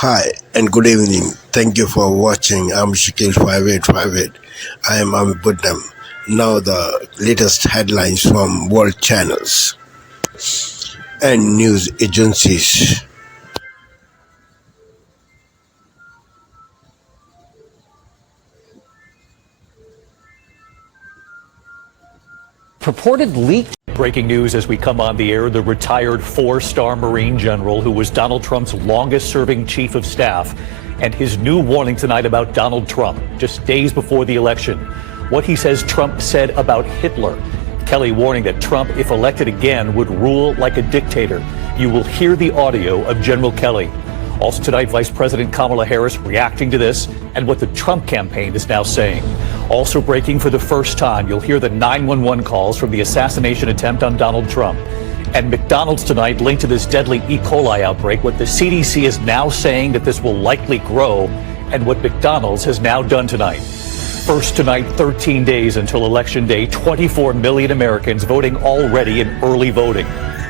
Hi and good evening. Thank you for watching. I'm Shakil 5858. I am Amibuddham. Now the latest headlines from world channels and news agencies. Purported leaked. Breaking news as we come on the air, the retired four-star Marine general who was Donald Trump's longest-serving chief of staff and his new warning tonight about Donald Trump, just days before the election. What he says Trump said about Hitler. Kelly warning that Trump, if elected again, would rule like a dictator. You will hear the audio of General Kelly. Also tonight, Vice President Kamala Harris reacting to this and what the Trump campaign is now saying. Also breaking for the first time, you'll hear the 911 calls from the assassination attempt on Donald Trump. And McDonald's tonight linked to this deadly E. coli outbreak, what the CDC is now saying that this will likely grow, and what McDonald's has now done tonight. First tonight, 13 days until Election Day, 24 million Americans voting already in early voting.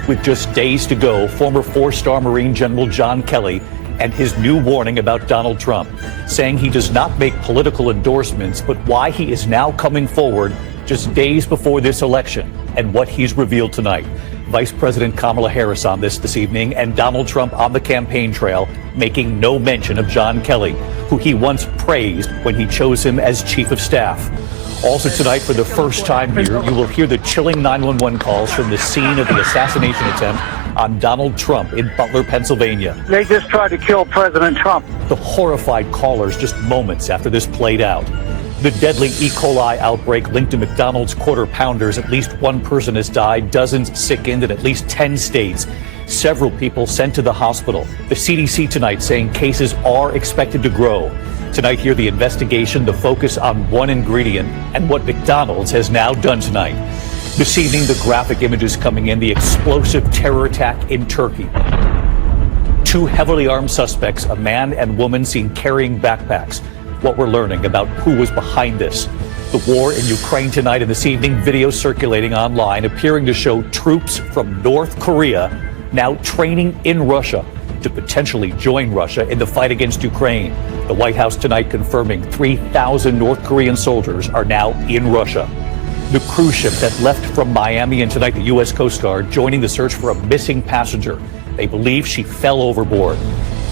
With just days to go, former four-star Marine General John Kelly and his new warning about Donald Trump, saying he does not make political endorsements, but why he is now coming forward just days before this election and what he's revealed tonight. Vice President Kamala Harris on this evening, and Donald Trump on the campaign trail making no mention of John Kelly, who he once praised when he chose him as chief of staff. Also tonight, for the first time here, you will hear the chilling 911 calls from the scene of the assassination attempt on Donald Trump in Butler, Pennsylvania. They just tried to kill President Trump. The horrified callers just moments after this played out. The deadly E. coli outbreak linked to McDonald's Quarter Pounders. At least one person has died, dozens sickened in at least 10 states. Several people sent to the hospital. The CDC tonight saying cases are expected to grow. Tonight, hear the investigation, the focus on one ingredient, and what McDonald's has now done tonight. This evening, the graphic images coming in, the explosive terror attack in Turkey. Two heavily armed suspects, a man and woman, seen carrying backpacks. What we're learning about who was behind this. The war in Ukraine tonight and this evening, video circulating online appearing to show troops from North Korea now training in Russia to potentially join Russia in the fight against Ukraine. The White House tonight confirming 3,000 North Korean soldiers are now in Russia. The cruise ship that left from Miami and tonight the U.S. Coast Guard joining the search for a missing passenger. They believe she fell overboard.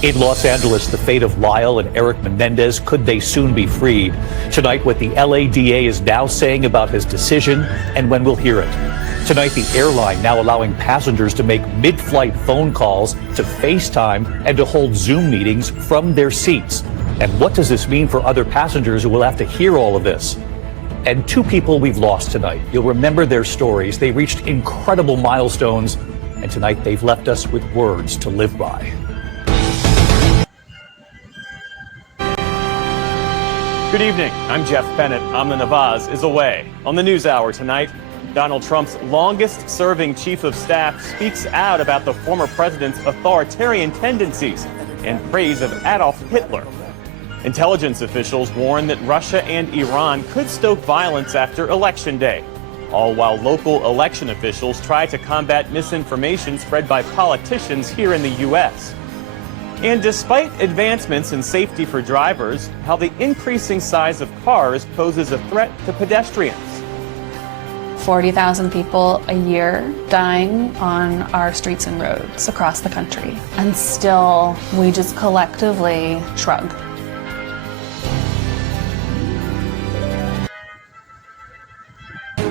In Los Angeles, the fate of Lyle and Eric Menendez, could they soon be freed? Tonight, what the LADA is now saying about his decision and when we'll hear it. Tonight, the airline now allowing passengers to make mid-flight phone calls, to FaceTime, and to hold Zoom meetings from their seats. And what does this mean for other passengers who will have to hear all of this? And two people we've lost tonight. You'll remember their stories. They reached incredible milestones, and tonight they've left us with words to live by. Good evening. I'm Jeff Bennett. Amna Nawaz is away. On the NewsHour tonight, Donald Trump's longest-serving chief of staff speaks out about the former president's authoritarian tendencies and praise of Adolf Hitler. Intelligence officials warn that Russia and Iran could stoke violence after Election Day, all while local election officials try to combat misinformation spread by politicians here in the U.S. And despite advancements in safety for drivers, how the increasing size of cars poses a threat to pedestrians. 40,000 people a year dying on our streets and roads across the country. And still, we just collectively shrug.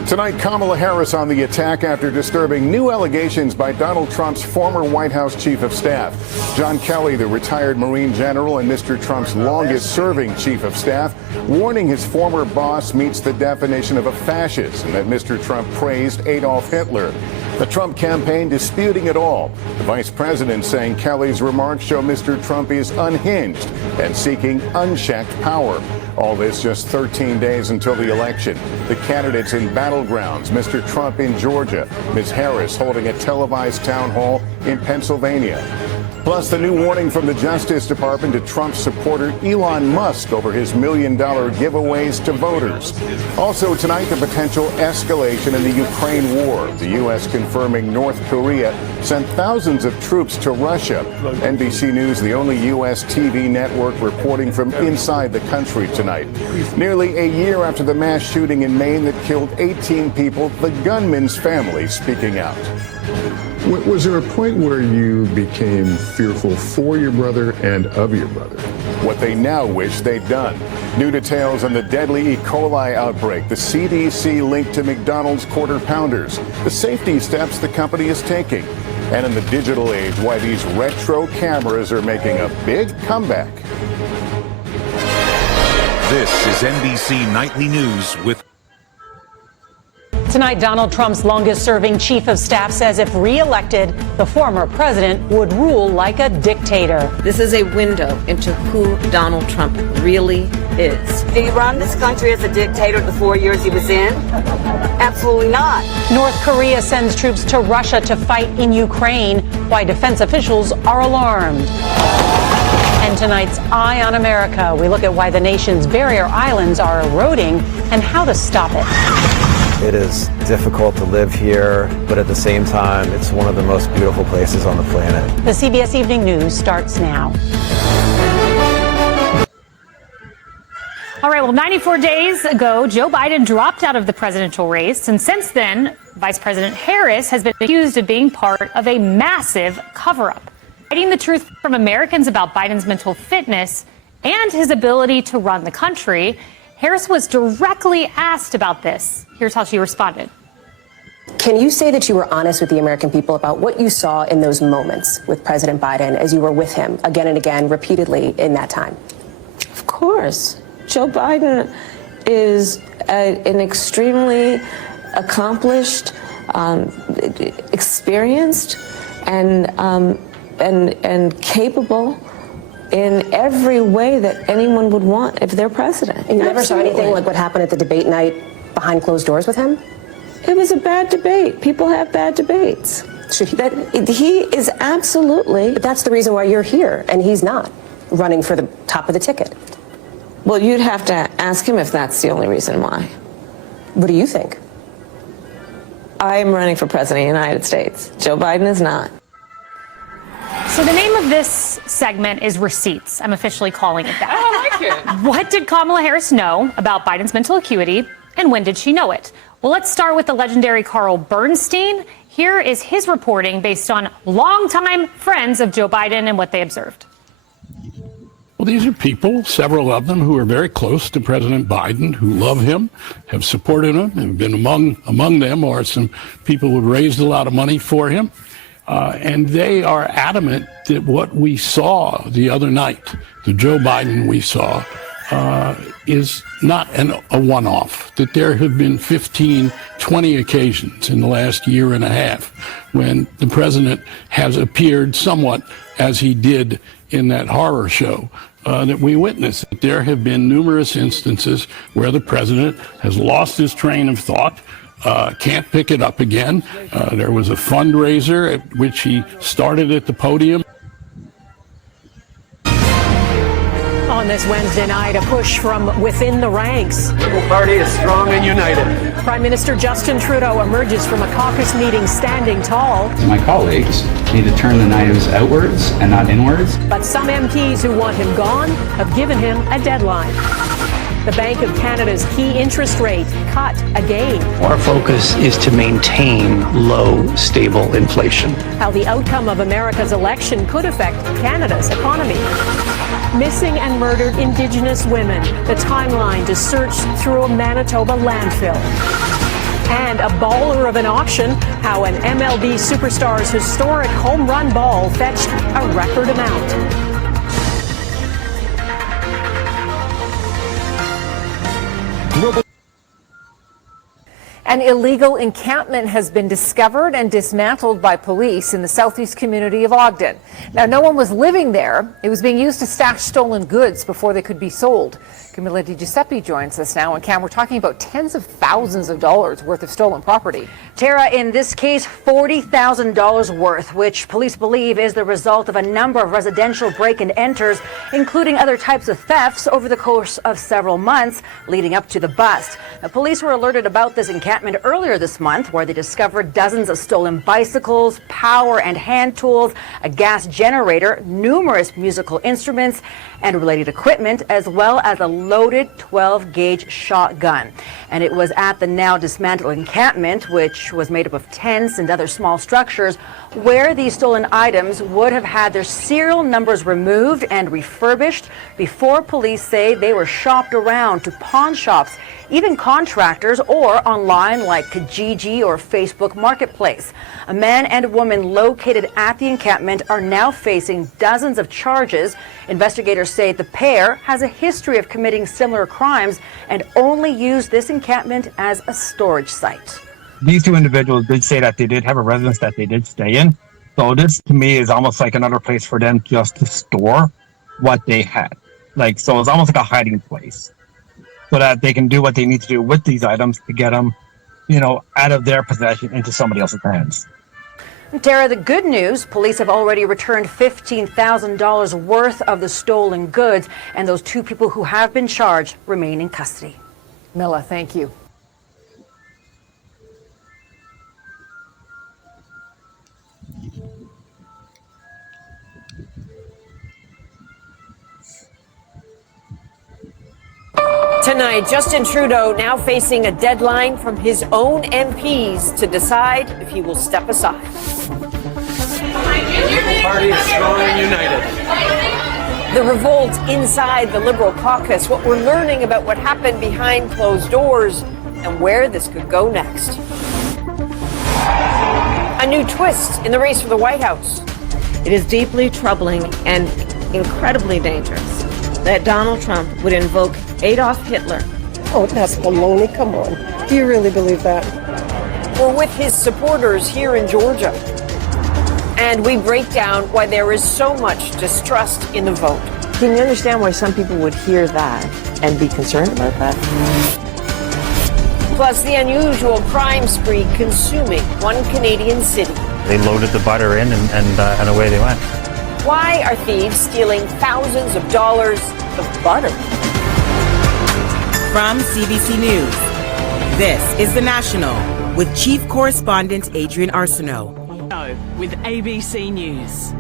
Tonight, Kamala Harris on the attack after disturbing new allegations by Donald Trump's former White House chief of staff. John Kelly, the retired Marine general and Mr. Trump's longest-serving chief of staff, warning his former boss meets the definition of a fascist and that Mr. Trump praised Adolf Hitler. The Trump campaign disputing it all. The vice president saying Kelly's remarks show Mr. Trump is unhinged and seeking unchecked power. All this just 13 days until the election. The candidates in battlegrounds, Mr. Trump in Georgia, Ms. Harris holding a televised town hall in Pennsylvania. Plus, the new warning from the Justice Department to Trump supporter Elon Musk over his $1 million giveaways to voters. Also tonight, the potential escalation in the Ukraine war. The U.S. confirming North Korea sent thousands of troops to Russia. NBC News, the only U.S. TV network reporting from inside the country tonight. Nearly a year after the mass shooting in Maine that killed 18 people, the gunman's family speaking out. Was there a point where you became fearful for your brother and of your brother? What they now wish they'd done. New details on the deadly E. coli outbreak, the CDC linked to McDonald's Quarter Pounders, the safety steps the company is taking, and in the digital age, why these retro cameras are making a big comeback. This is NBC Nightly News with... Tonight, Donald Trump's longest-serving chief of staff says if re-elected, the former president would rule like a dictator. This is a window into who Donald Trump really is. Did he run this country as a dictator the 4 years he was in? Absolutely not. North Korea sends troops to Russia to fight in Ukraine, why defense officials are alarmed. And tonight's Eye on America, we look at why the nation's barrier islands are eroding and how to stop it. It is difficult to live here, but at the same time, it's one of the most beautiful places on the planet. The CBS Evening News starts now. All right, well, 94 days ago, Joe Biden dropped out of the presidential race. And since then, Vice President Harris has been accused of being part of a massive cover-up, hiding the truth from Americans about Biden's mental fitness and his ability to run the country. Harris was directly asked about this. Here's how she responded. Can you say that you were honest with the American people about what you saw in those moments with President Biden as you were with him again and again, repeatedly in that time? Of course. Joe Biden is an extremely accomplished, experienced, and capable in every way that anyone would want if they're president. And you never saw anything like what happened at the debate night behind closed doors with him? It was a bad debate. People have bad debates. He is absolutely... But that's the reason why you're here, and he's not running for the top of the ticket. Well, you'd have to ask him if that's the only reason why. What do you think? I am running for president of the United States. Joe Biden is not. So the name of this segment is Receipts. I'm officially calling it that. I like it. What did Kamala Harris know about Biden's mental acuity, and when did she know it? Well, let's start with the legendary Carl Bernstein. Here is his reporting based on longtime friends of Joe Biden and what they observed. Well, these are people, several of them, who are very close to President Biden, who love him, have supported him, and been among them are some people who have raised a lot of money for him. And they are adamant that what we saw the other night, the Joe Biden we saw, is not a one-off, that there have been 15, 20 occasions in the last year and a half when the president has appeared somewhat as he did in that horror show that we witnessed. There have been numerous instances where the president has lost his train of thought, can't pick it up again. There was a fundraiser at which he started at the podium. On this Wednesday night, a push from within the ranks. The Liberal Party is strong and united. Prime Minister Justin Trudeau emerges from a caucus meeting standing tall. My colleagues need to turn the knives outwards and not inwards. But some MPs who want him gone have given him a deadline. The Bank of Canada's key interest rate cut again. Our focus is to maintain low, stable inflation. How the outcome of America's election could affect Canada's economy. Missing and murdered Indigenous women. The timeline to search through a Manitoba landfill. And a baller of an auction. How an MLB superstar's historic home run ball fetched a record amount. An illegal encampment has been discovered and dismantled by police in the southeast community of Ogden. Now, no one was living there. It was being used to stash stolen goods before they could be sold. Camilla Di Giuseppe joins us now. And Cam, we're talking about tens of thousands of dollars worth of stolen property. Tara, in this case, $40,000 worth, which police believe is the result of a number of residential break-and-enters, including other types of thefts over the course of several months leading up to the bust. Now, police were alerted about this encampment earlier this month, where they discovered dozens of stolen bicycles, power and hand tools, a gas generator, numerous musical instruments and related equipment, as well as a loaded 12-gauge shotgun. And it was at the now dismantled encampment, which was made up of tents and other small structures, where these stolen items would have had their serial numbers removed and refurbished before police say they were shopped around to pawn shops, even contractors, or online like Kijiji or Facebook Marketplace. A man and a woman located at the encampment are now facing dozens of charges. Investigators say the pair has a history of committing similar crimes and only used this encampment as a storage site. These two individuals did say that they did have a residence that they did stay in. So this to me is almost like another place for them just to store what they had. So it's almost like a hiding place, so that they can do what they need to do with these items to get them, out of their possession into somebody else's hands. Tara, the good news, police have already returned $15,000 worth of the stolen goods, and those two people who have been charged remain in custody. Milla, thank you. Tonight, Justin Trudeau now facing a deadline from his own MPs to decide if he will step aside. The Liberal Party is strong and united. The revolt inside the Liberal caucus, what we're learning about what happened behind closed doors and where this could go next. A new twist in the race for the White House. It is deeply troubling and incredibly dangerous that Donald Trump would invoke Adolf Hitler. Oh, that's baloney. Come on. Do you really believe that? We're with his supporters here in Georgia. And we break down why there is so much distrust in the vote. Can you understand why some people would hear that and be concerned about that? Plus, the unusual crime spree consuming one Canadian city. They loaded the butter in and away they went. Why are thieves stealing thousands of dollars of butter? From CBC News, this is The National with Chief Correspondent Adrian Arsenault. With ABC News.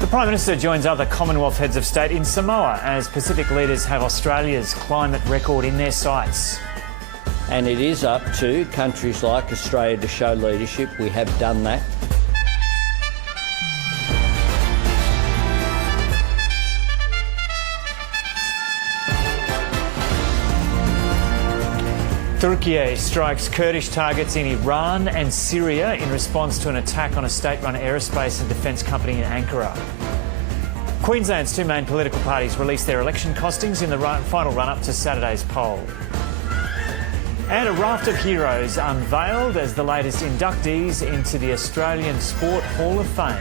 The Prime Minister joins other Commonwealth heads of state in Samoa as Pacific leaders have Australia's climate record in their sights. And it is up to countries like Australia to show leadership. We have done that. Turkey strikes Kurdish targets in Iran and Syria in response to an attack on a state-run aerospace and defence company in Ankara. Queensland's two main political parties released their election costings in the final run-up to Saturday's poll. And a raft of heroes unveiled as the latest inductees into the Australian Sport Hall of Fame.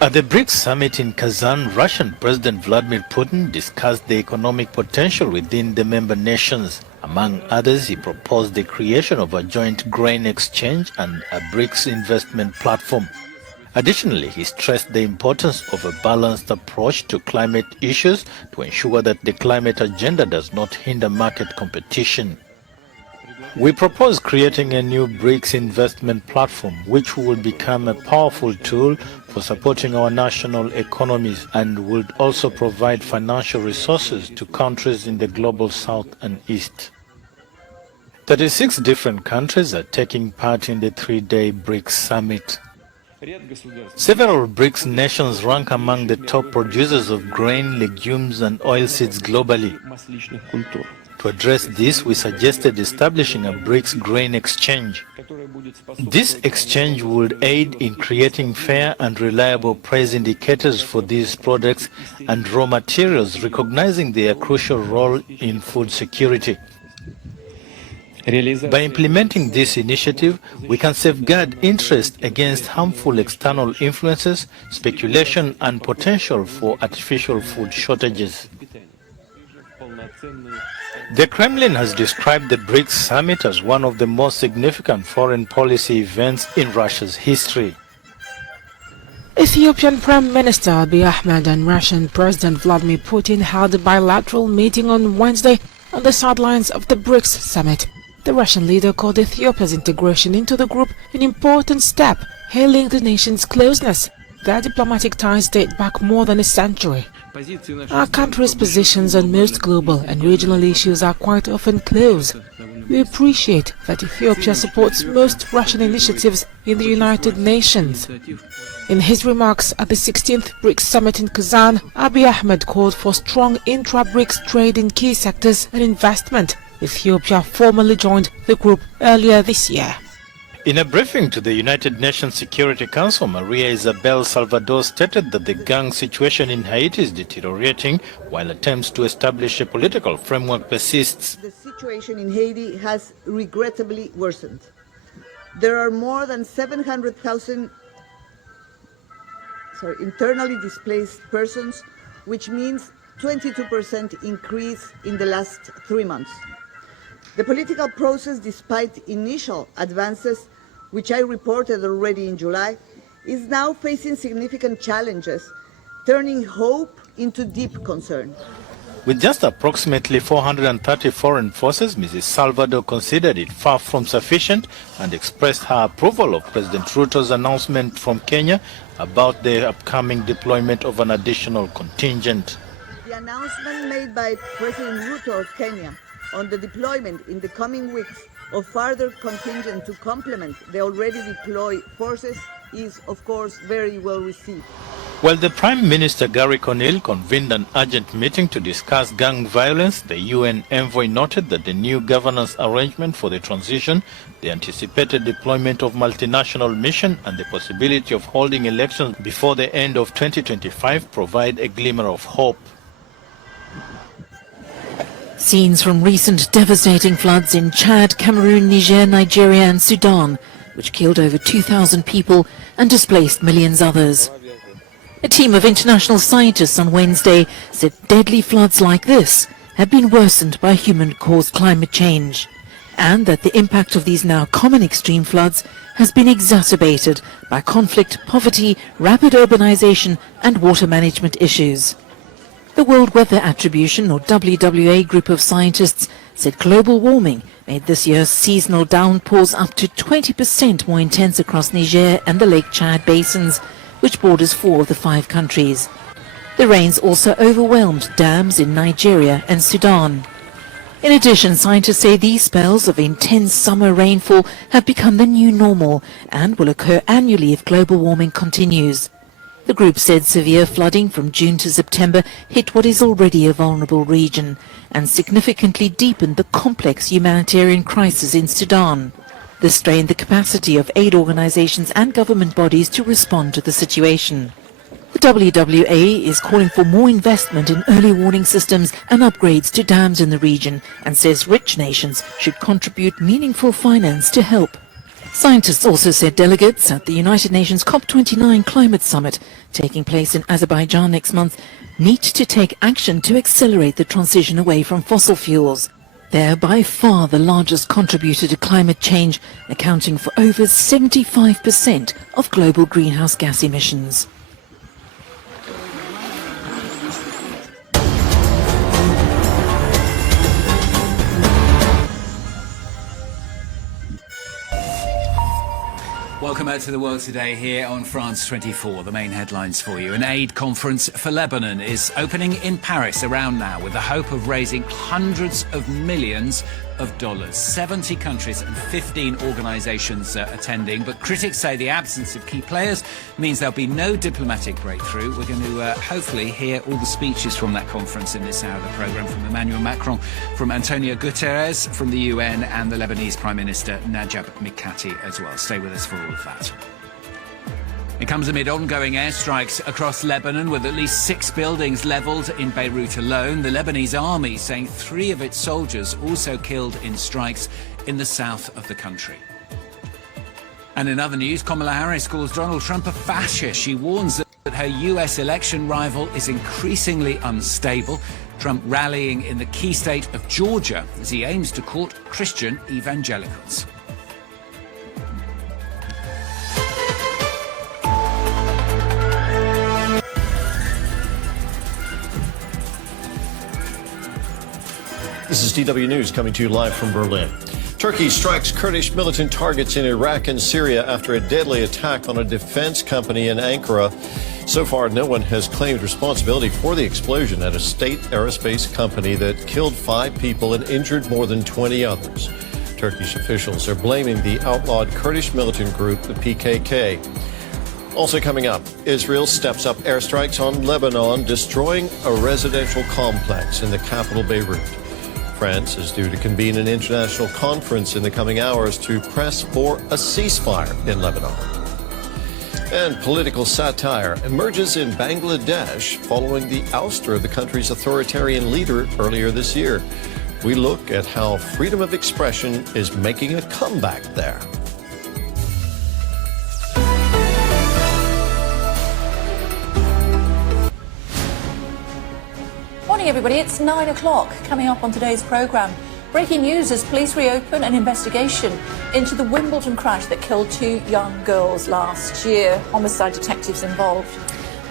At the BRICS summit in Kazan, Russian President Vladimir Putin discussed the economic potential within the member nations. Among others, he proposed the creation of a joint grain exchange and a BRICS investment platform. Additionally, he stressed the importance of a balanced approach to climate issues to ensure that the climate agenda does not hinder market competition. We propose creating a new BRICS investment platform, which will become a powerful tool for supporting our national economies and would also provide financial resources to countries in the global south and east. 36 different countries are taking part in the three-day BRICS summit. Several BRICS nations rank among the top producers of grain, legumes, and oilseeds globally. To address this, we suggested establishing a BRICS grain exchange. This exchange would aid in creating fair and reliable price indicators for these products and raw materials, recognizing their crucial role in food security. By implementing this initiative, we can safeguard interest against harmful external influences, speculation, and potential for artificial food shortages. The Kremlin has described the BRICS summit as one of the most significant foreign policy events in Russia's history. Ethiopian Prime Minister Abiy Ahmed and Russian President Vladimir Putin held a bilateral meeting on Wednesday on the sidelines of the BRICS summit. The Russian leader called Ethiopia's integration into the group an important step, hailing the nation's closeness. Their diplomatic ties date back more than a century. Our country's positions on most global and regional issues are quite often close. We appreciate that Ethiopia supports most Russian initiatives in the United Nations. In his remarks at the 16th BRICS summit in Kazan, Abiy Ahmed called for strong intra-BRICS trade in key sectors and investment. Ethiopia formally joined the group earlier this year. In a briefing to the United Nations Security Council, Maria Isabel Salvador stated that the gang situation in Haiti is deteriorating while attempts to establish a political framework persists. The situation in Haiti has regrettably worsened. There are more than 700,000 internally displaced persons, which means 22% increase in the last 3 months. The political process, despite initial advances, which I reported already in July, is now facing significant challenges, turning hope into deep concern. With just approximately 430 foreign forces, Mrs. Salvador considered it far from sufficient and expressed her approval of President Ruto's announcement from Kenya about the upcoming deployment of an additional contingent. The announcement made by President Ruto of Kenya on the deployment in the coming weeks of further contingent to complement the already deployed forces is, of course, very well received. While the Prime Minister Garrick O'Neill convened an urgent meeting to discuss gang violence, the UN envoy noted that the new governance arrangement for the transition, the anticipated deployment of multinational mission, and the possibility of holding elections before the end of 2025 provide a glimmer of hope. Scenes from recent devastating floods in Chad, Cameroon, Niger, Nigeria and Sudan, which killed over 2,000 people and displaced millions others. A team of international scientists on Wednesday said deadly floods like this have been worsened by human-caused climate change, and that the impact of these now common extreme floods has been exacerbated by conflict, poverty, rapid urbanization and water management issues. The World Weather Attribution, or WWA, group of scientists said global warming made this year's seasonal downpours up to 20% more intense across Niger and the Lake Chad basins, which borders 4 of the 5 countries. The rains also overwhelmed dams in Nigeria and Sudan. In addition, scientists say these spells of intense summer rainfall have become the new normal and will occur annually if global warming continues. The group said severe flooding from June to September hit what is already a vulnerable region and significantly deepened the complex humanitarian crisis in Sudan. This strained the capacity of aid organizations and government bodies to respond to the situation. The WWA is calling for more investment in early warning systems and upgrades to dams in the region and says rich nations should contribute meaningful finance to help. Scientists also said delegates at the United Nations COP29 climate summit taking place in Azerbaijan next month need to take action to accelerate the transition away from fossil fuels. They're by far the largest contributor to climate change, accounting for over 75% of global greenhouse gas emissions. Welcome back to The World Today here on France 24. The main headlines for you. An aid conference for Lebanon is opening in Paris around now with the hope of raising hundreds of millions of dollars. 70 countries and 15 organisations attending, but critics say the absence of key players means there'll be no diplomatic breakthrough. We're going to hopefully hear all the speeches from that conference in this hour of the programme, from Emmanuel Macron, from Antonio Guterres, from the UN, and the Lebanese Prime Minister Najib Mikati as well. Stay with us for all of that. It comes amid ongoing airstrikes across Lebanon, with at least 6 buildings levelled in Beirut alone. The Lebanese army saying 3 of its soldiers also killed in strikes in the south of the country. And in other news, Kamala Harris calls Donald Trump a fascist. She warns that her US election rival is increasingly unstable. Trump rallying in the key state of Georgia as he aims to court Christian evangelicals. This is DW News coming to you live from Berlin. Turkey strikes Kurdish militant targets in Iraq and Syria after a deadly attack on a defense company in Ankara. So far, no one has claimed responsibility for the explosion at a state aerospace company that killed 5 people and injured more than 20 others. Turkish officials are blaming the outlawed Kurdish militant group, the PKK. Also coming up, Israel steps up airstrikes on Lebanon, destroying a residential complex in the capital Beirut. France is due to convene an international conference in the coming hours to press for a ceasefire in Lebanon. And political satire emerges in Bangladesh following the ouster of the country's authoritarian leader earlier this year. We look at how freedom of expression is making a comeback there. Morning, everybody. It's 9 o'clock. Coming up on today's programme, breaking news as police reopen an investigation into the Wimbledon crash that killed 2 young girls last year. Homicide detectives involved.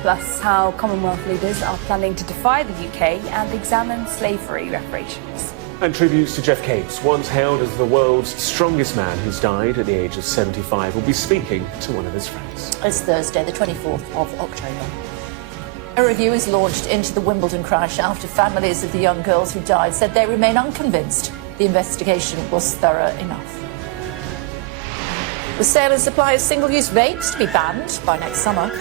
Plus, how Commonwealth leaders are planning to defy the UK and examine slavery reparations. And tributes to Jeff Capes, once hailed as the world's strongest man who's died at the age of 75, will be speaking to one of his friends. It's Thursday, the 24th of October. A review is launched into the Wimbledon crash after families of the young girls who died said they remain unconvinced the investigation was thorough enough. The sale and supply of single-use vapes to be banned by next summer.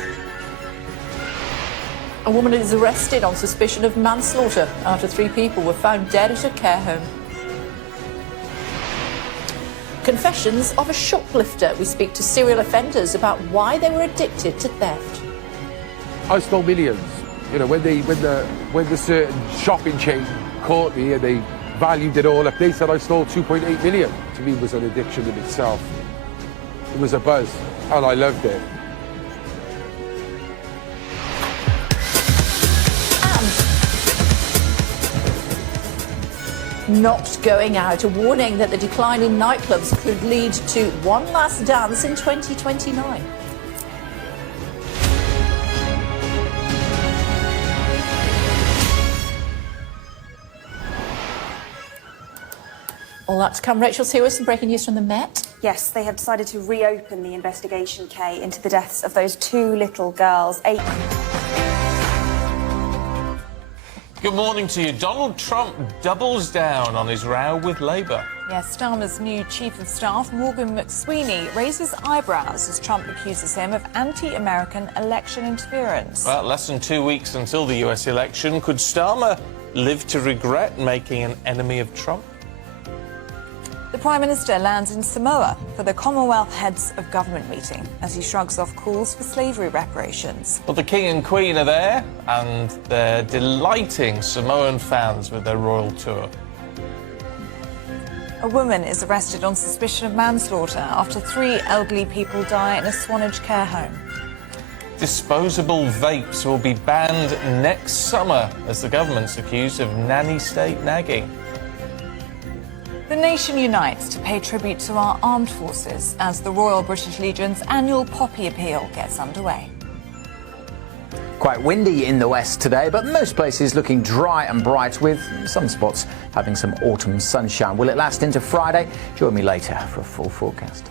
A woman is arrested on suspicion of manslaughter after 3 people were found dead at a care home. Confessions of a shoplifter. We speak to serial offenders about why they were addicted to theft. I stole millions. You know, when the certain shopping chain caught me and they valued it all up, they said I stole 2.8 million. To me, it was an addiction in itself. It was a buzz, and I loved it. Not going out, a warning that the decline in nightclubs could lead to one last dance in 2029. All that to come. Rachel's here with some breaking news from the Met. Yes, they have decided to reopen the investigation, Kay, into the deaths of those 2 little girls. Good morning to you. Donald Trump doubles down on his row with Labour. Yes, Starmer's new chief of staff, Morgan McSweeney, raises eyebrows as Trump accuses him of anti-American election interference. Well, less than 2 weeks until the US election. Could Starmer live to regret making an enemy of Trump? The Prime Minister lands in Samoa for the Commonwealth Heads of Government meeting as he shrugs off calls for slavery reparations. Well, the King and Queen are there, and they're delighting Samoan fans with their royal tour. A woman is arrested on suspicion of manslaughter after 3 elderly people die in a Swanage care home. Disposable vapes will be banned next summer as the government's accused of nanny state nagging. The nation unites to pay tribute to our armed forces as the Royal British Legion's annual Poppy Appeal gets underway. Quite windy in the west today, but most places looking dry and bright, with some spots having some autumn sunshine. Will it last into Friday? Join me later for a full forecast.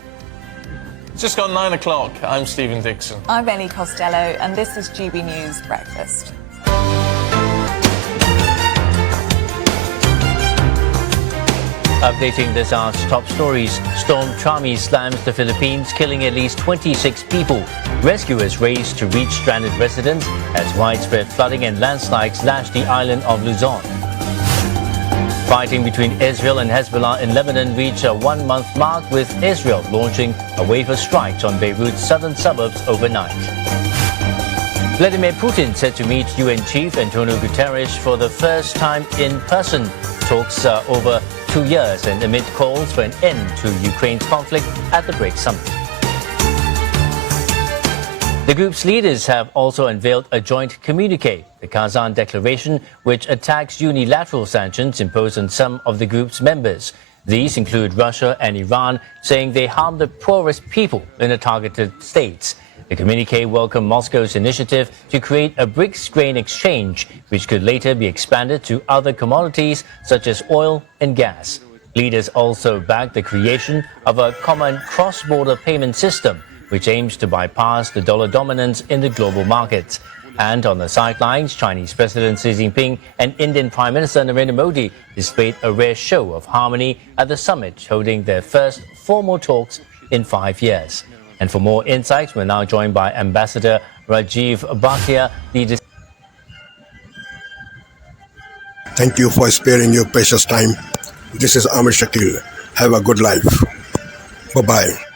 It's just gone 9 o'clock. I'm Stephen Dixon. I'm Ellie Costello, and this is GB News Breakfast. Updating this hour's top stories, Storm Trami slams the Philippines, killing at least 26 people. Rescuers race to reach stranded residents as widespread flooding and landslides lash the island of Luzon. Fighting between Israel and Hezbollah in Lebanon reached a one-month mark, with Israel launching a wave of strikes on Beirut's southern suburbs overnight. Vladimir Putin set to meet UN Chief Antonio Guterres for the first time in person. Talks over 2 years and amid calls for an end to Ukraine's conflict at the BRICS summit. The group's leaders have also unveiled a joint communique, the Kazan Declaration, which attacks unilateral sanctions imposed on some of the group's members. These include Russia and Iran, saying they harm the poorest people in the targeted states. The communique welcomed Moscow's initiative to create a BRICS grain exchange, which could later be expanded to other commodities such as oil and gas. Leaders also backed the creation of a common cross-border payment system, which aims to bypass the dollar dominance in the global markets. And on the sidelines, Chinese President Xi Jinping and Indian Prime Minister Narendra Modi displayed a rare show of harmony at the summit, holding their first formal talks in 5 years. And for more insights, we're now joined by Ambassador Rajiv Bhatia. Thank you for sparing your precious time. This is Amir Shakil. Have a good life. Bye-bye.